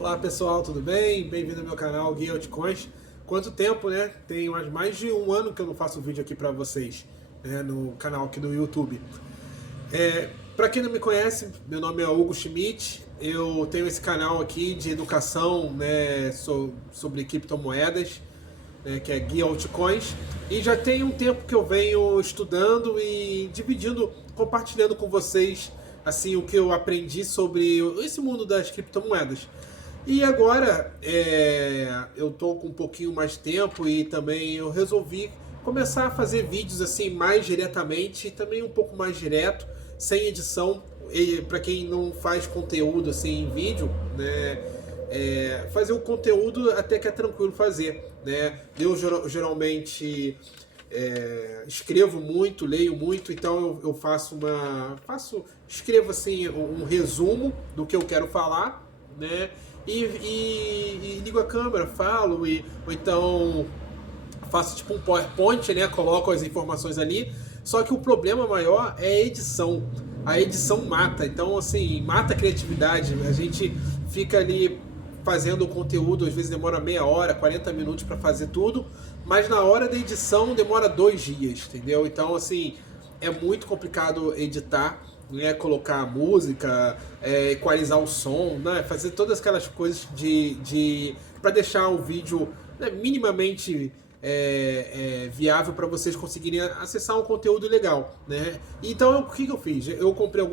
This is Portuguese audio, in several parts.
Olá pessoal, tudo bem? Bem-vindo ao meu canal Guia Altcoins. Quanto tempo, né? Tem mais de um ano que eu não faço vídeo aqui para vocês, né, no canal aqui no YouTube. Para quem não me conhece, meu nome é Hugo Schmidt. Eu tenho esse canal aqui de educação, né, sobre criptomoedas, né, que é Guia Altcoins. E já tem um tempo que eu venho estudando e dividindo, compartilhando com vocês assim o que eu aprendi sobre esse mundo das criptomoedas. E agora eu tô com um pouquinho mais de tempo e também eu resolvi começar a fazer vídeos assim mais diretamente e também um pouco mais direto, sem edição. E para quem não faz conteúdo assim em vídeo, né, fazer o conteúdo até que é tranquilo fazer, né? Eu geralmente escrevo muito, leio muito, então eu escrevo assim um resumo do que eu quero falar, né? E ligo a câmera, falo, ou então faço tipo um PowerPoint, né? Coloco as informações ali. Só que o problema maior é a edição. A edição mata, então assim, mata a criatividade. A gente fica ali fazendo o conteúdo, às vezes demora meia hora, 40 minutos para fazer tudo, mas na hora da edição demora 2 dias, entendeu? Então assim, é muito complicado editar, né, colocar música, equalizar o som, né, fazer todas aquelas coisas para deixar o vídeo, né, minimamente viável para vocês conseguirem acessar um conteúdo legal, né? Então o que eu fiz? Eu comprei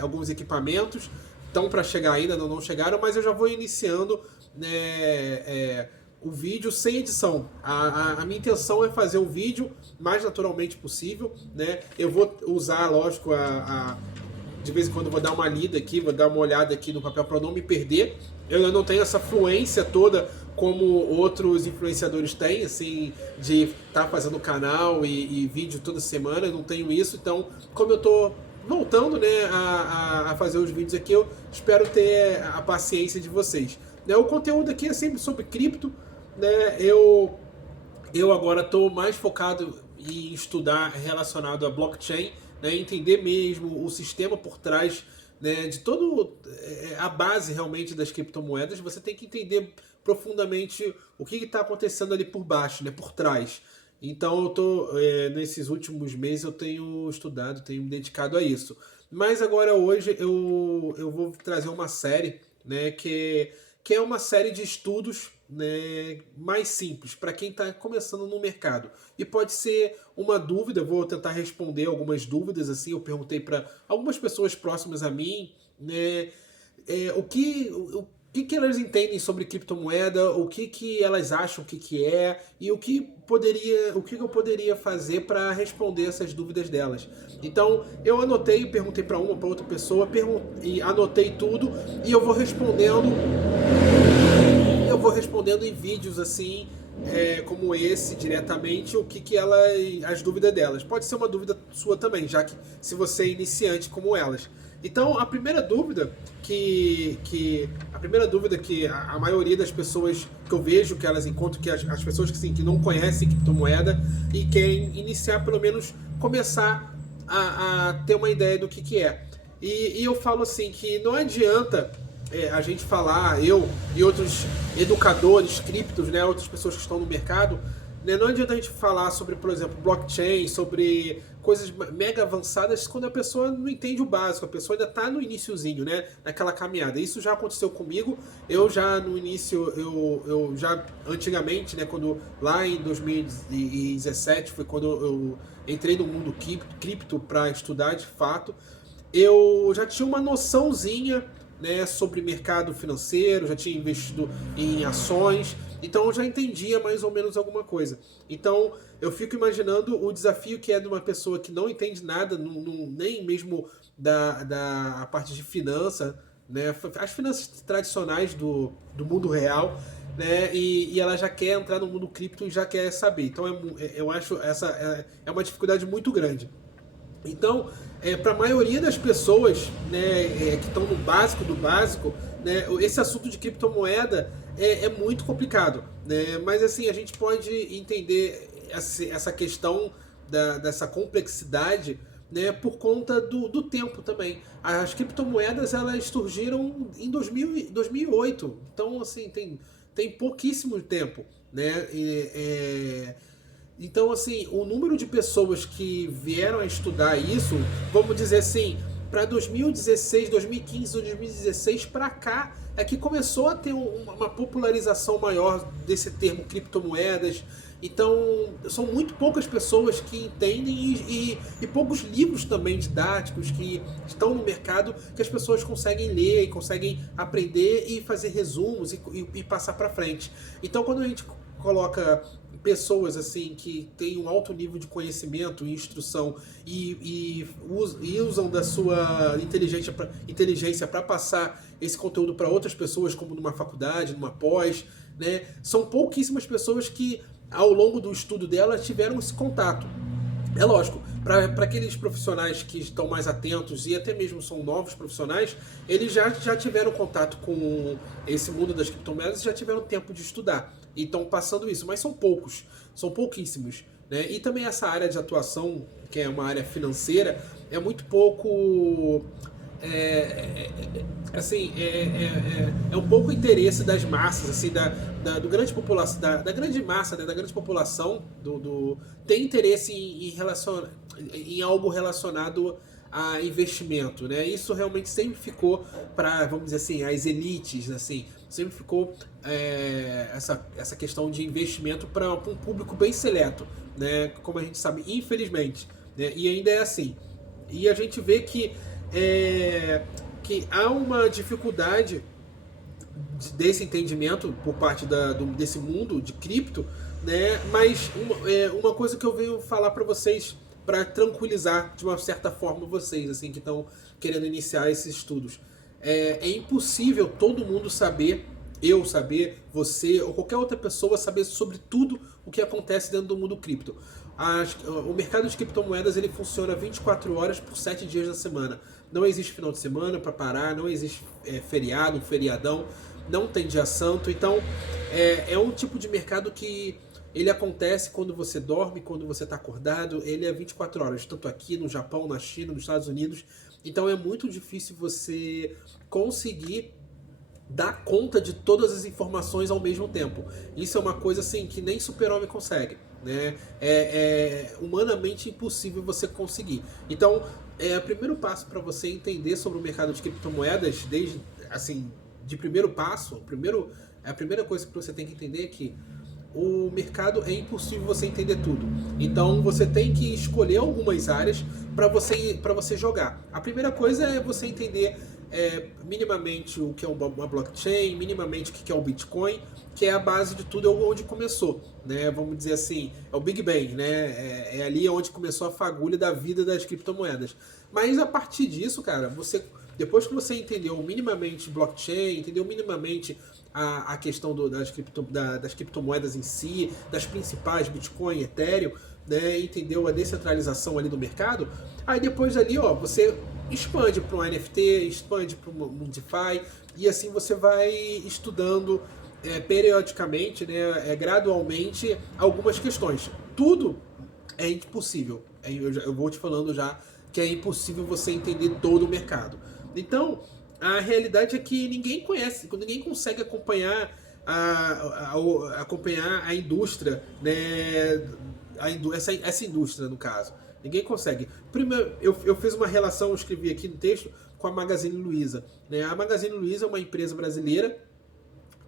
alguns equipamentos, estão para chegar ainda, não chegaram, mas eu já vou iniciando, né, o vídeo sem edição. A minha intenção é fazer o vídeo mais naturalmente possível, né? Eu vou usar, lógico, de vez em quando eu vou dar uma lida aqui, vou dar uma olhada aqui no papel para não me perder. Eu ainda não tenho essa fluência toda como outros influenciadores têm, assim, de estar fazendo canal e vídeo toda semana. Eu não tenho isso, então, como eu tô voltando, né, a fazer os vídeos aqui, eu espero ter a paciência de vocês. Né, o conteúdo aqui é sempre sobre cripto, né? Eu agora estou mais focado em estudar relacionado a blockchain, né, entender mesmo o sistema por trás, né, de todo a base realmente das criptomoedas. Você tem que entender profundamente o que está acontecendo ali por baixo, né, por trás. Então eu tô nesses últimos meses eu tenho estudado, tenho me dedicado a isso. Mas agora hoje eu vou trazer uma série, né, que é uma série de estudos, né, mais simples para quem está começando no mercado. E pode ser uma dúvida, eu vou tentar responder algumas dúvidas assim. Eu perguntei para algumas pessoas próximas a mim, né, o que elas entendem sobre criptomoeda, o que elas acham que é e o que eu poderia fazer para responder essas dúvidas delas. Então eu anotei, perguntei para uma, para outra pessoa, e anotei tudo e eu vou respondendo em vídeos assim, como esse diretamente, as dúvidas delas. Pode ser uma dúvida sua também, já que se você é iniciante como elas. Então a primeira dúvida que a maioria das pessoas que eu vejo que elas encontram, que as pessoas que não conhecem criptomoeda e querem iniciar, pelo menos começar a ter uma ideia do que é. E eu falo assim que não adianta a gente falar, eu e outros educadores, criptos, né, outras pessoas que estão no mercado, né, não adianta a gente falar sobre, por exemplo, blockchain, sobre coisas mega avançadas quando a pessoa não entende o básico, a pessoa ainda está no iniciozinho, né, naquela caminhada. Isso já aconteceu comigo. Eu já no início, eu já antigamente, né, quando lá em 2017 foi quando eu entrei no mundo cripto para estudar de fato, eu já tinha uma noçãozinha, né, sobre mercado financeiro, já tinha investido em ações, então eu já entendia mais ou menos alguma coisa. Então eu fico imaginando o desafio que é de uma pessoa que não entende nada, nem mesmo da parte de finança, né, as finanças tradicionais do mundo real, né, e ela já quer entrar no mundo cripto e já quer saber. Então eu acho essa uma dificuldade muito grande. Então, para a maioria das pessoas, né, que estão no básico do básico, né, esse assunto de criptomoeda é muito complicado, né? Mas assim, a gente pode entender essa questão dessa complexidade, né, por conta do tempo também. As criptomoedas elas surgiram em 2008, então assim tem pouquíssimo tempo, né? Então assim o número de pessoas que vieram a estudar isso, vamos dizer assim, para 2016, 2015, 2016 para cá é que começou a ter uma popularização maior desse termo criptomoedas. Então, são muito poucas pessoas que entendem e poucos livros também didáticos que estão no mercado que as pessoas conseguem ler e conseguem aprender e fazer resumos e passar para frente. Então, quando a gente coloca pessoas assim que têm um alto nível de conhecimento e instrução e usam da sua inteligência para passar esse conteúdo para outras pessoas, como numa faculdade, numa pós, né? São pouquíssimas pessoas que ao longo do estudo dela tiveram esse contato. É lógico, para aqueles profissionais que estão mais atentos e até mesmo são novos profissionais, eles já tiveram contato com esse mundo das criptomoedas e já tiveram tempo de estudar. E estão passando isso, mas são poucos, são pouquíssimos. Né? E também essa área de atuação, que é uma área financeira, é muito pouco. Assim, é um pouco interesse das massas, assim, do grande população, da grande massa, né, da grande população tem interesse em algo relacionado a investimento, né? Isso realmente sempre ficou para, vamos dizer assim, as elites, assim, sempre ficou essa questão de investimento para um público bem seleto, né? Como a gente sabe, infelizmente, né? E ainda é assim. E a gente vê que há uma dificuldade desse entendimento por parte desse mundo de cripto, né? Mas uma coisa que eu venho falar para vocês para tranquilizar de uma certa forma vocês assim que estão querendo iniciar esses estudos, é impossível todo mundo saber, eu saber, você ou qualquer outra pessoa saber sobre tudo o que acontece dentro do mundo cripto. O mercado de criptomoedas ele funciona 24 horas por 7 dias da semana. Não existe final de semana para parar, não existe feriado, feriadão, não tem dia santo. Então é um tipo de mercado que ele acontece quando você dorme, quando você está acordado. Ele é 24 horas, tanto aqui no Japão, na China, nos Estados Unidos. Então é muito difícil você conseguir dar conta de todas as informações ao mesmo tempo. Isso é uma coisa assim que nem super-homem consegue. Né? É humanamente impossível você conseguir. Então, o primeiro passo para você entender sobre o mercado de criptomoedas, desde assim, de primeiro passo, a primeira coisa que você tem que entender é que o mercado é impossível você entender tudo. Então você tem que escolher algumas áreas para você jogar. A primeira coisa é você entender minimamente o que é uma blockchain, minimamente o que é o Bitcoin, que é a base de tudo, é onde começou, né? Vamos dizer assim, é o Big Bang, né? É ali onde começou a fagulha da vida das criptomoedas. Mas a partir disso, cara, depois que você entendeu minimamente blockchain, entendeu minimamente a questão das criptomoedas em si, das principais, Bitcoin, Ethereum, né, entendeu a descentralização ali do mercado, aí depois ali, ó, você expande para um NFT, expande para um DeFi, e assim você vai estudando periodicamente, né, gradualmente, algumas questões. Tudo é impossível. Eu vou te falando já que é impossível você entender todo o mercado. Então, a realidade é que ninguém conhece, ninguém consegue acompanhar acompanhar a indústria, né? Essa indústria, no caso. Ninguém consegue. Primeiro, eu fiz uma relação, eu escrevi aqui no texto, com a Magazine Luiza. Né? A Magazine Luiza é uma empresa brasileira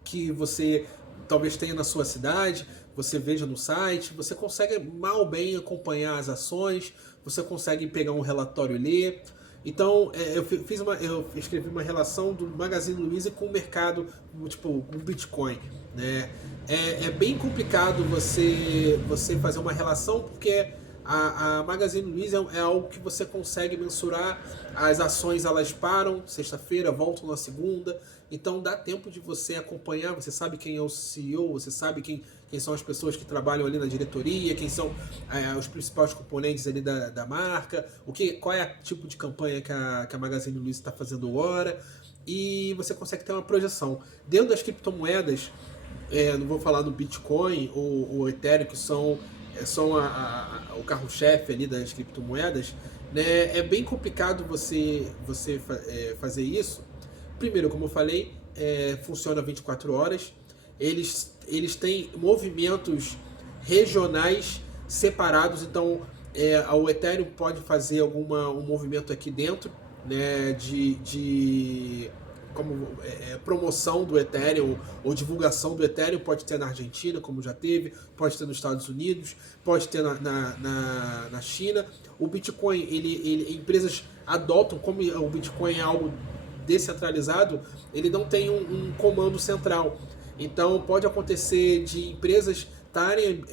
que você talvez tenha na sua cidade, você veja no site, você consegue mal bem acompanhar as ações, você consegue pegar um relatório e ler. Então, eu escrevi uma relação do Magazine Luiza com o mercado, tipo, o Bitcoin, né? É bem complicado você fazer uma relação, porque a Magazine Luiza é algo que você consegue mensurar. As ações, elas param sexta-feira, voltam na segunda, então dá tempo de você acompanhar. Você sabe quem é o CEO, você sabe quem são as pessoas que trabalham ali na diretoria, quem são os principais componentes ali da marca, qual é o tipo de campanha que a Magazine Luiza está fazendo agora, e você consegue ter uma projeção. Dentro das criptomoedas, não vou falar do Bitcoin ou Ethereum, que são o carro-chefe ali das criptomoedas, né? É bem complicado você fazer isso. Primeiro, como eu falei, funciona 24 horas. Eles têm movimentos regionais separados, então o Ethereum pode fazer um movimento aqui dentro, né, de como promoção do Ethereum ou divulgação do Ethereum, pode ter na Argentina, como já teve, pode ter nos Estados Unidos, pode ter na China. O Bitcoin, empresas adotam, como o Bitcoin é algo descentralizado, ele não tem um comando central. Então pode acontecer de empresas estarem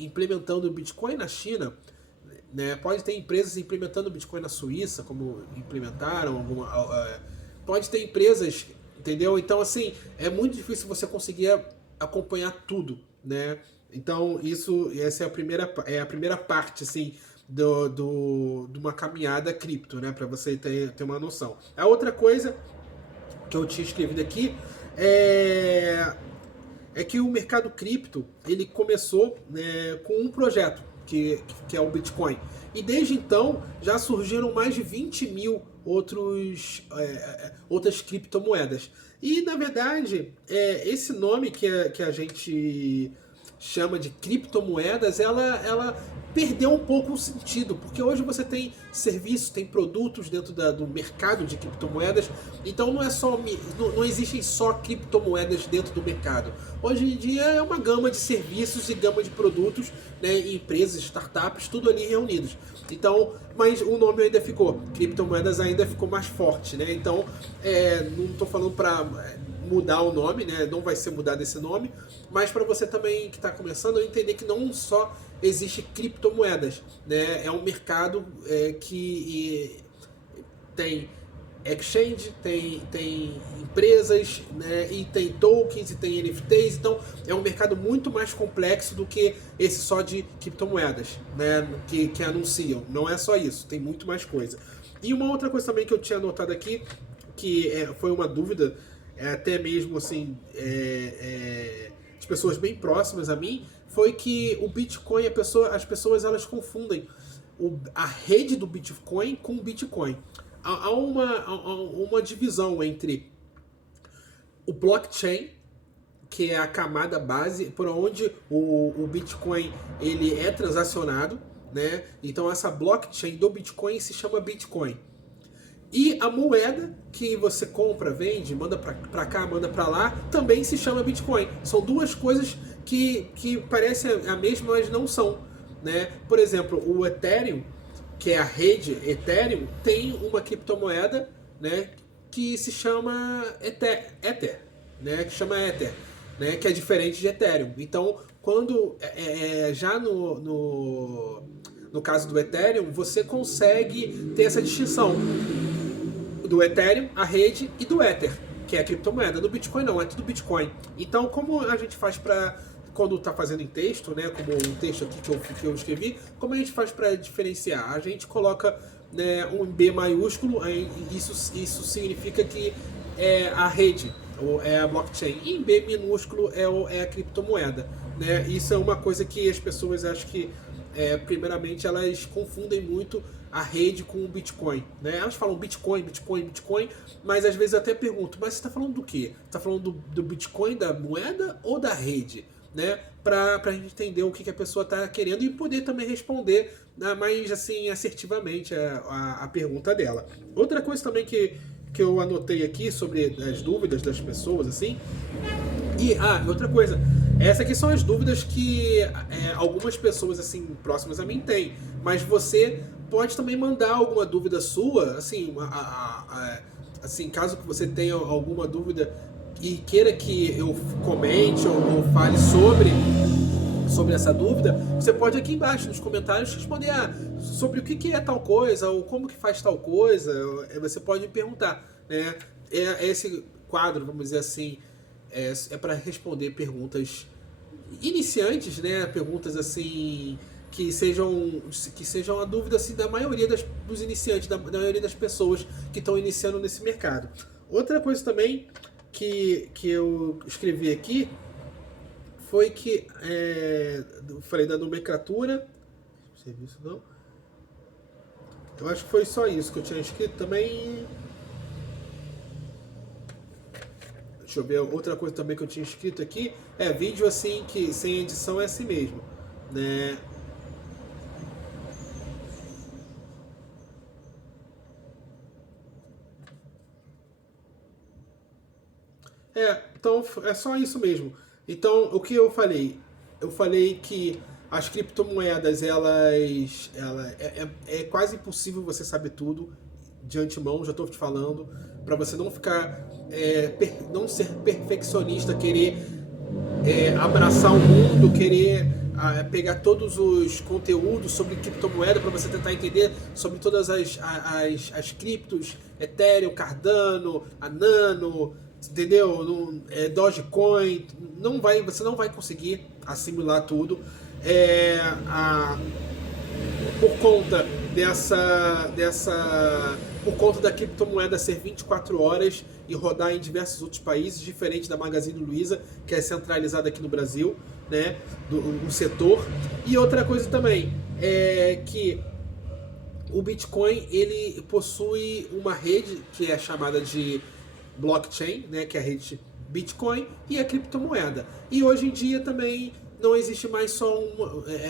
implementando o Bitcoin na China, né? Pode ter empresas implementando o Bitcoin na Suíça, como implementaram pode ter empresas, entendeu? Então assim, é muito difícil você conseguir acompanhar tudo, né? Então essa é a primeira parte, assim, de uma caminhada cripto, né? Para você ter uma noção. A outra coisa que eu tinha escrevido aqui é que o mercado cripto ele começou, né, com um projeto que é o Bitcoin. E desde então já surgiram mais de 20 mil outras criptomoedas. E na verdade, esse nome que a gente chama de criptomoedas, ela perdeu um pouco o sentido, porque hoje você tem serviços, tem produtos dentro do mercado de criptomoedas, então não existem só criptomoedas dentro do mercado. Hoje em dia é uma gama de serviços e gama de produtos, né, empresas, startups, tudo ali reunidos. Então, mas o nome ainda ficou, criptomoedas ainda ficou mais forte, né? Então, não estou falando para mudar o nome, né? Não vai ser mudado esse nome, mas para você também que está começando entender que não só existe criptomoedas, né? É um mercado que tem exchange, tem empresas, né? E tem tokens, e tem NFTs, então é um mercado muito mais complexo do que esse só de criptomoedas, né? Que anunciam. Não é só isso, tem muito mais coisa. E uma outra coisa também que eu tinha anotado aqui, que foi uma dúvida, até mesmo assim, de pessoas bem próximas a mim, foi que o Bitcoin, as pessoas elas confundem a rede do Bitcoin com o Bitcoin. Há uma divisão entre o blockchain, que é a camada base por onde o Bitcoin ele é transacionado, né? Então essa blockchain do Bitcoin se chama Bitcoin. E a moeda que você compra, vende, manda pra cá, manda pra lá, também se chama Bitcoin. São duas coisas que parecem a mesma, mas não são, né? Por exemplo, o Ethereum, que é a rede Ethereum, tem uma criptomoeda, né, que se chama Ether, né, que chama Ether, né, que é diferente de Ethereum. Então, quando já no caso do Ethereum, você consegue ter essa distinção do Ethereum, a rede, e do Ether, que é a criptomoeda. No Bitcoin não, é tudo Bitcoin. Então, como a gente faz para quando está fazendo em texto, né, como um texto aqui que eu escrevi, como a gente faz para diferenciar? A gente coloca, né, um B maiúsculo, isso significa que é a rede, ou é a blockchain, e em B minúsculo é a criptomoeda, né? Isso é uma coisa que as pessoas acho que primeiramente elas confundem muito a rede com o Bitcoin, né? Elas falam Bitcoin, Bitcoin, Bitcoin, mas às vezes eu até pergunto, mas você está falando do quê? Está falando do Bitcoin, da moeda ou da rede? Né? Para a gente entender o que a pessoa está querendo e poder também responder, né, mais assim assertivamente a pergunta dela. Outra coisa também que eu anotei aqui sobre as dúvidas das pessoas, assim, outra coisa, essas aqui são as dúvidas que algumas pessoas assim próximas a mim têm, mas você pode também mandar alguma dúvida sua, assim, assim, caso que você tenha alguma dúvida e queira que eu comente ou fale sobre essa dúvida, você pode aqui embaixo nos comentários responder sobre o que é tal coisa ou como que faz tal coisa. Você pode me perguntar, né? Esse quadro, vamos dizer assim, é para responder perguntas iniciantes, né? Perguntas assim que sejam a dúvida assim, da maioria dos iniciantes, da maioria das pessoas que estão iniciando nesse mercado. Outra coisa também que eu escrevi aqui foi que falei da nomenclatura, serviço não, Eu acho que foi só isso que eu tinha escrito também. Deixa eu ver, outra coisa também que eu tinha escrito aqui. Vídeo assim, que sem edição é assim mesmo, né? Então é só isso mesmo. Então, o que eu falei? Eu falei que as criptomoedas, é quase impossível você saber tudo de antemão, já estou te falando, para você não ficar, não ser perfeccionista, querer abraçar o mundo, querer pegar todos os conteúdos sobre criptomoeda para você tentar entender sobre todas as criptos, Ethereum, Cardano, a Nano, entendeu? Dogecoin, você não vai conseguir assimilar tudo. É, a, por conta por conta da criptomoeda ser 24 horas e rodar em diversos outros países, diferente da Magazine Luiza, que é centralizada aqui no Brasil, né, o setor. E outra coisa também é que o Bitcoin, ele possui uma rede que é chamada de blockchain, né, que é a rede Bitcoin, e a criptomoeda. E hoje em dia também não existe mais só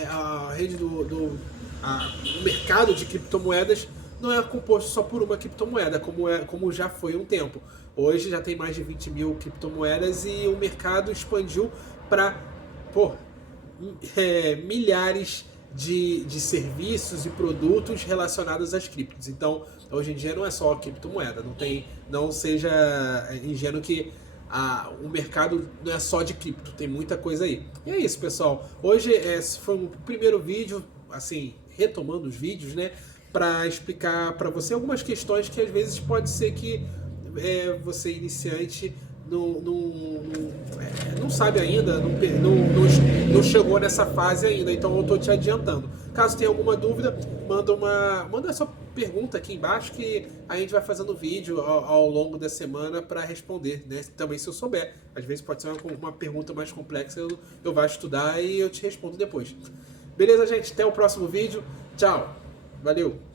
a rede o mercado de criptomoedas não é composto só por uma criptomoeda, como já foi um tempo. Hoje já tem mais de 20 mil criptomoedas e o mercado expandiu para milhares de serviços e produtos relacionados às criptos. Então, hoje em dia não é só a criptomoeda, não seja ingênuo que o mercado não é só de cripto, tem muita coisa aí. E é isso, pessoal. Hoje esse foi o primeiro vídeo, assim, retomando os vídeos, né, para explicar para você algumas questões que às vezes pode ser que você iniciante não sabe ainda, não chegou nessa fase ainda, então eu estou te adiantando. Caso tenha alguma dúvida, manda a sua pergunta aqui embaixo que a gente vai fazendo vídeo ao longo da semana para responder, né? Também se eu souber. Às vezes pode ser uma pergunta mais complexa, eu vou estudar e eu te respondo depois. Beleza, gente? Até o próximo vídeo. Tchau. Valeu.